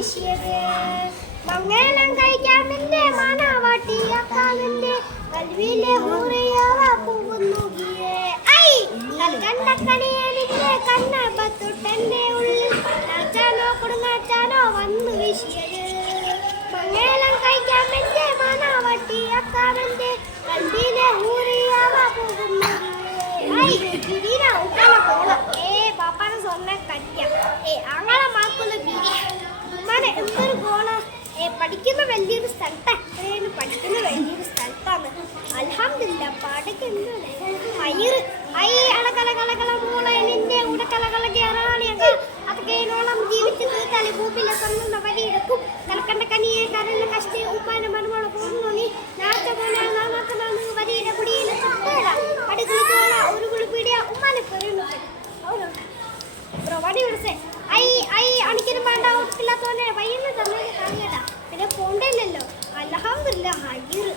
വീശിയത് മംഗളം കഴിക്കാമെന്റെ മാനാവാട്ടിയാക്കാമെന്റെ കൽവിലെ ഹൂറിയാവ പൂവുന്നുകിയേ I കൽക്കണ്ടക്കണിയനിന്റെ കണ്ണപത്തൊട്ടെന്റെ ഉള്ളിൽ നാച്ചാനോ കൊടുങ്ങാച്ചാനോ വന്നു വീശിയത് മംഗളം കഴിക്കാമെന്റെ മാനാവാട്ടിയാക്കാമെന്റെ കൽവിലെ ഹൂറിയാവ പൂവുന്നുകിയേ I ഇതിന ഉക്കാല പോള പാപ്പാനെ സ്വർണ്ണ കടിക്കാം ആങ്ങളെ മാക്കുള്ള ഉമ്മാനെ എന്തൊരു പോണ പഠിക്കുന്ന വലിയൊരു സ്ഥലത്താണ് പഠിക്കുന്ന വലിയൊരു സ്ഥലത്താണ് അൽഹംദുലില്ലാ പാടൊക്കെ എന്തോ പയറ് ഐ അടക്കലകളകള മൂള നിന്റെ ഉടക്കലകള കേറാണിയൊക്കെ അതൊക്കെ നോളം ജീവിച്ച് തീർത്താലേ ഭൂമിയിലെ സ്വന്തം വഴിയെടുക്കും കലക്കണ്ട കനിയെ കരല്ല കഷ്ടി ഉപ്പാനെ മരുമോളെ പോകുന്നു നീ നാച്ച പോലെ നാന്നാക്കുന്ന വരിയുടെ കുടിയിൽ അടുക്കള ചോള ഒരു കുളിപ്പിടിയ ഉമ്മാനെ പറയുന്നു പ്രവാടി വിളിച്ചേ ഐ അണിക്കിനും വേണ്ട ഉറപ്പില്ലാത്തവനെ വയ്യെന്ന് തന്നെ കാണിയടാ പിന്നെ പോണ്ടല്ലോ അൽഹംദുലില്ലാ ഹൈർ